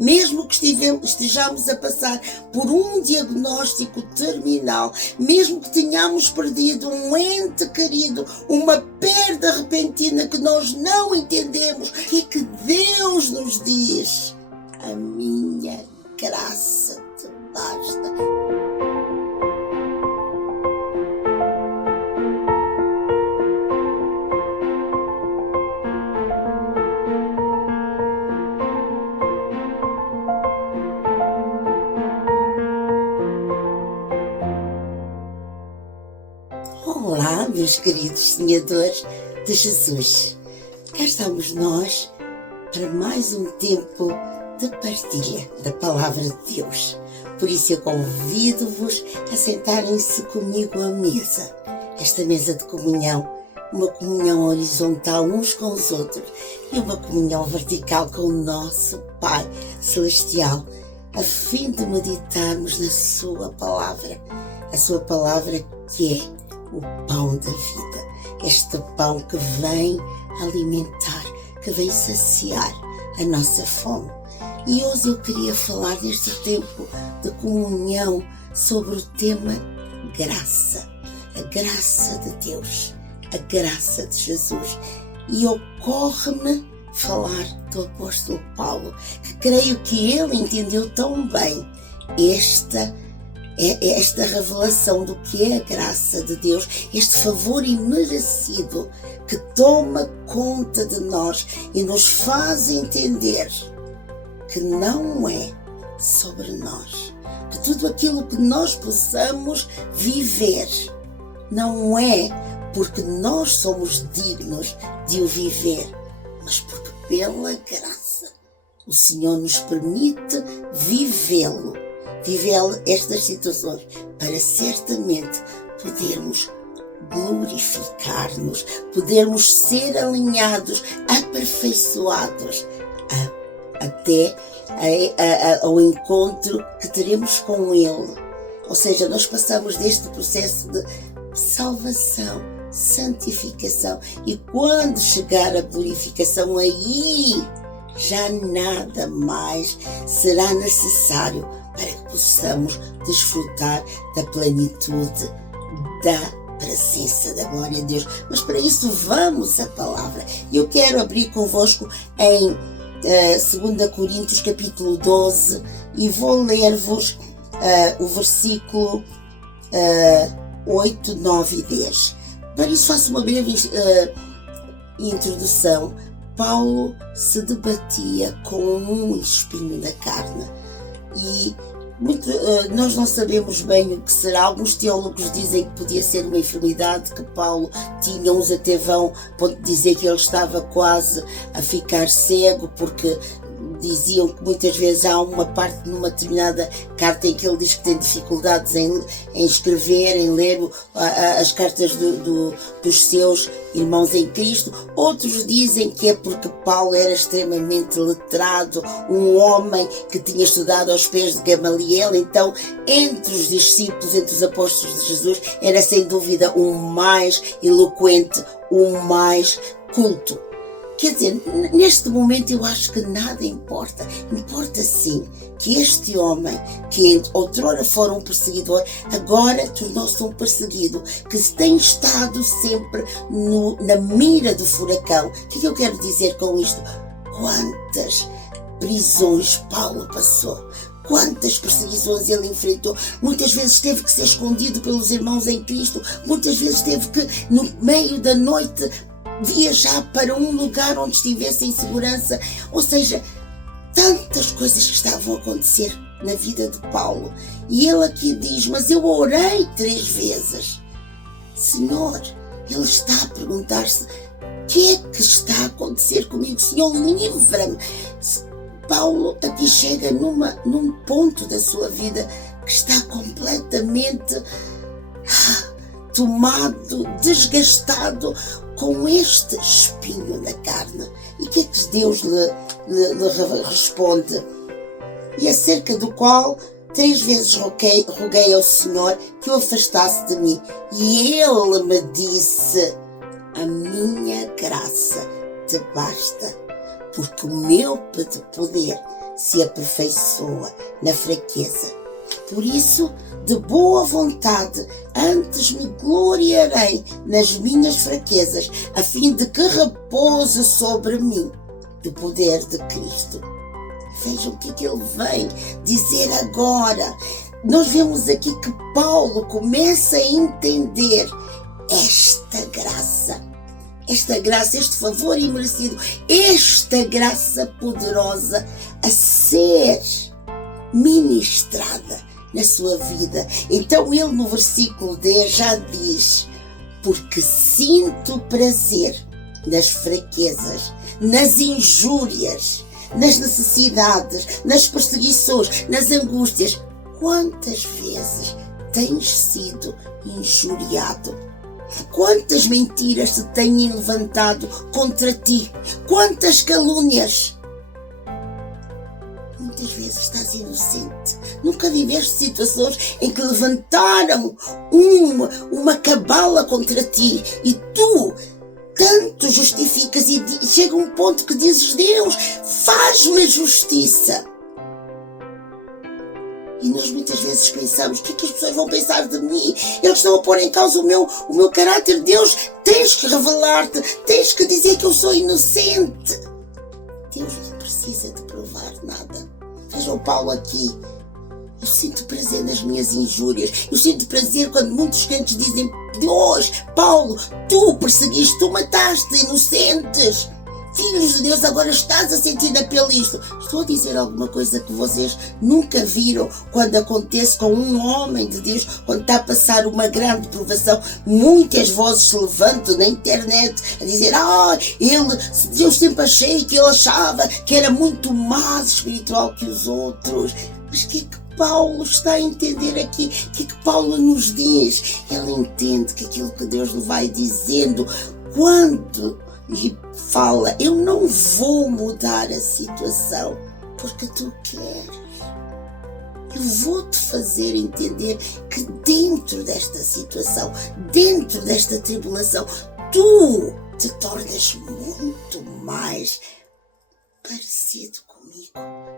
mesmo que estejamos a passar por um diagnóstico terminal, mesmo que tenhamos perdido um ente querido, uma perda repentina que nós não entendemos, o que é que Deus nos diz? A minha graça te basta. Olá, meus queridos seguidores de Jesus. Cá estamos nós para mais um tempo de partilha da Palavra de Deus. Por isso eu convido-vos a sentarem-se comigo à mesa. Esta mesa de comunhão, uma comunhão horizontal uns com os outros e uma comunhão vertical com o nosso Pai Celestial, a fim de meditarmos na sua palavra. A sua palavra que é o pão da vida, este pão que vem alimentar, que vem saciar a nossa fome. E hoje eu queria falar neste tempo de comunhão sobre o tema graça, a graça de Deus, a graça de Jesus. E ocorre-me falar do apóstolo Paulo, que creio que ele entendeu tão bem esta revelação do que é a graça de Deus, este favor imerecido que toma conta de nós e nos faz entender que não é sobre nós, que tudo aquilo que nós possamos viver não é porque nós somos dignos de o viver, mas porque pela graça o Senhor nos permite vivê-lo, viver estas situações, para certamente podermos glorificar-nos, podermos ser alinhados, aperfeiçoados, até ao encontro que teremos com Ele. Ou seja, nós passamos deste processo de salvação, santificação, e quando chegar a glorificação, aí já nada mais será necessário para que possamos desfrutar da plenitude da presença da glória de Deus. Mas para isso vamos à palavra. Eu quero abrir convosco em 2 Coríntios capítulo 12 e vou ler-vos o versículo 8, 9 e 10. Para isso faço uma breve introdução. Paulo se debatia com um espinho na carne e nós não sabemos bem o que será. Alguns teólogos dizem que podia ser uma enfermidade que Paulo tinha, uns até vão dizer que ele estava quase a ficar cego, porque diziam que muitas vezes há uma parte numa determinada carta em que ele diz que tem dificuldades em escrever, em ler as cartas dos seus irmãos em Cristo. Outros dizem que é porque Paulo era extremamente letrado, um homem que tinha estudado aos pés de Gamaliel, então entre os discípulos, entre os apóstolos de Jesus, era sem dúvida o mais eloquente, o mais culto. Quer dizer, neste momento eu acho que nada importa. Importa sim que este homem, que outrora fora um perseguidor, agora tornou-se um perseguido, que tem estado sempre na mira do furacão. O que eu quero dizer com isto? Quantas prisões Paulo passou, quantas perseguições ele enfrentou. Muitas vezes teve que ser escondido pelos irmãos em Cristo, muitas vezes teve que, no meio da noite, viajar para um lugar onde estivesse em segurança. Ou seja, tantas coisas que estavam a acontecer na vida de Paulo. E ele aqui diz: mas eu orei 3 vezes. Senhor, ele está a perguntar-se: o que é que está a acontecer comigo? Senhor, livra-me. Paulo aqui chega num ponto da sua vida que está completamente tomado, desgastado com este espinho na carne. E o que é que Deus lhe responde? E acerca do qual 3 vezes roguei ao Senhor que o afastasse de mim. E Ele me disse: a minha graça te basta, porque o meu poder se aperfeiçoa na fraqueza. Por isso, de boa vontade, antes me gloriarei nas minhas fraquezas, a fim de que repouse sobre mim do poder de Cristo. Vejam o que ele vem dizer agora. Nós vemos aqui que Paulo começa a entender esta graça, este favor imerecido, esta graça poderosa a ser ministrada na sua vida. Então ele no versículo 10 já diz: porque sinto prazer nas fraquezas, nas injúrias, nas necessidades, nas perseguições, nas angústias. Quantas vezes tens sido injuriado? Quantas mentiras se têm levantado contra ti? Quantas calúnias? Muitas vezes estás inocente. Nunca viveste situações em que levantaram uma cabala contra ti e tu tanto justificas e chega um ponto que dizes: Deus, faz-me justiça. E nós muitas vezes pensamos: o que é que as pessoas vão pensar de mim? Eles estão a pôr em causa o meu caráter. Deus, tens que revelar-te, tens que dizer que eu sou inocente. Deus não precisa de provar nada. Vejam Paulo aqui: eu sinto prazer nas minhas injúrias. Eu sinto prazer quando muitos crentes dizem: Deus, Paulo, tu perseguiste, tu mataste inocentes. Filhos de Deus, agora estás a sentir pelo isto. Estou a dizer alguma coisa que vocês nunca viram quando acontece com um homem de Deus, quando está a passar uma grande provação. Muitas vozes se levantam na internet a dizer: eu sempre achei que ele achava que era muito mais espiritual que os outros. Mas o que é que Paulo está a entender aqui? O que é que Paulo nos diz? Ele entende que aquilo que Deus lhe vai dizendo, quando lhe fala: eu não vou mudar a situação porque tu queres. Eu vou-te fazer entender que dentro desta situação, dentro desta tribulação, tu te tornas muito mais parecido comigo.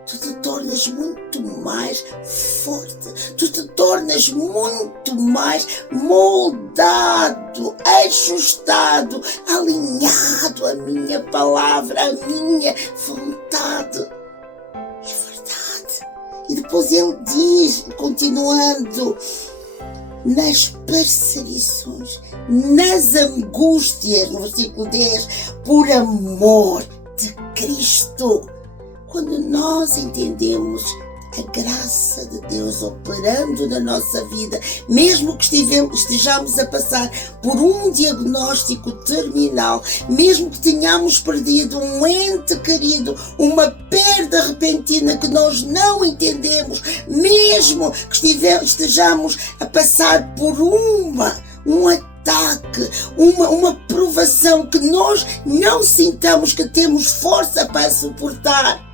Tu te tornas muito mais forte. Tu te tornas muito mais moldado, ajustado, alinhado à minha palavra, à minha vontade. É verdade. E depois ele diz, continuando: nas perseguições, nas angústias, no versículo 10, por amor de Cristo. Quando nós entendemos a graça de Deus operando na nossa vida, mesmo que estejamos a passar por um diagnóstico terminal, mesmo que tenhamos perdido um ente querido, uma perda repentina que nós não entendemos, mesmo que estejamos a passar por um ataque, uma provação que nós não sintamos que temos força para suportar,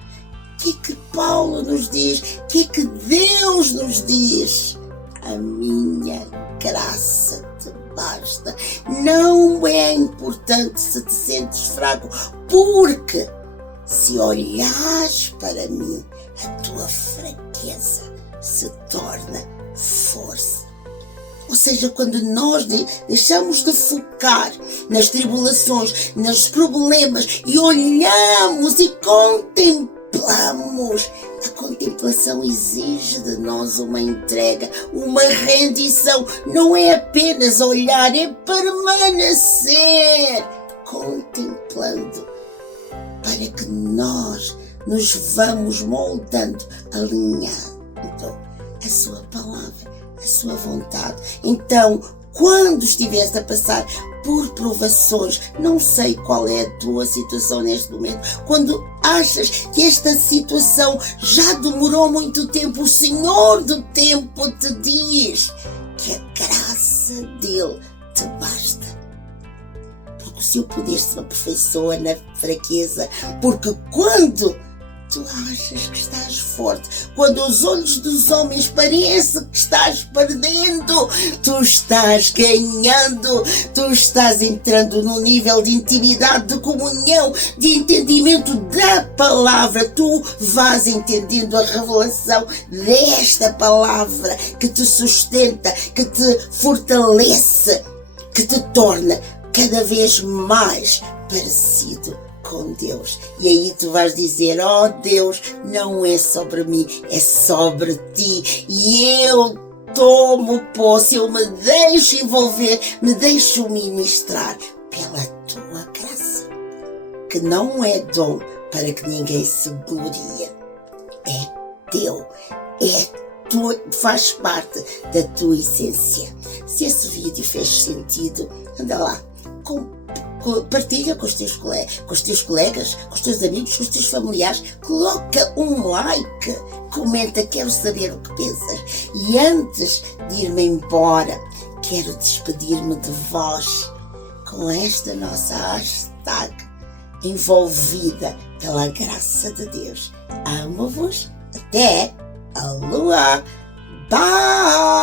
o que é que Paulo nos diz? O que é que Deus nos diz? A minha graça te basta. Não é importante se te sentes fraco, porque se olhares para mim, a tua fraqueza se torna força. Ou seja, quando nós deixamos de focar nas tribulações, nos problemas e olhamos e contemplamos, a contemplação exige de nós uma entrega, uma rendição. Não é apenas olhar, é permanecer contemplando, para que nós nos vamos moldando, alinhando a sua palavra, a sua vontade. Então, quando estiveres a passar por provações, não sei qual é a tua situação neste momento, quando achas que esta situação já demorou muito tempo, o Senhor do tempo te diz que a graça dele te basta. Porque o seu poder se aperfeiçoa na fraqueza, porque quando tu achas que estás forte, quando aos olhos dos homens parece que estás perdendo, tu estás ganhando, tu estás entrando num nível de intimidade, de comunhão, de entendimento da palavra. Tu vais entendendo a revelação desta palavra que te sustenta, que te fortalece, que te torna cada vez mais parecido com Deus. E aí tu vais dizer: oh Deus, não é sobre mim, é sobre ti. E eu tomo posse, eu me deixo envolver, me deixo ministrar pela tua graça, que não é dom para que ninguém se glorie. É teu, faz parte da tua essência. Se esse vídeo fez sentido, anda lá, partilha com os teus colegas, com os teus amigos, com os teus familiares, coloca um like, comenta, quero saber o que pensas. E antes de ir-me embora, quero despedir-me de vós com esta nossa hashtag, envolvida pela graça de Deus. Amo-vos, até a lua. Bye!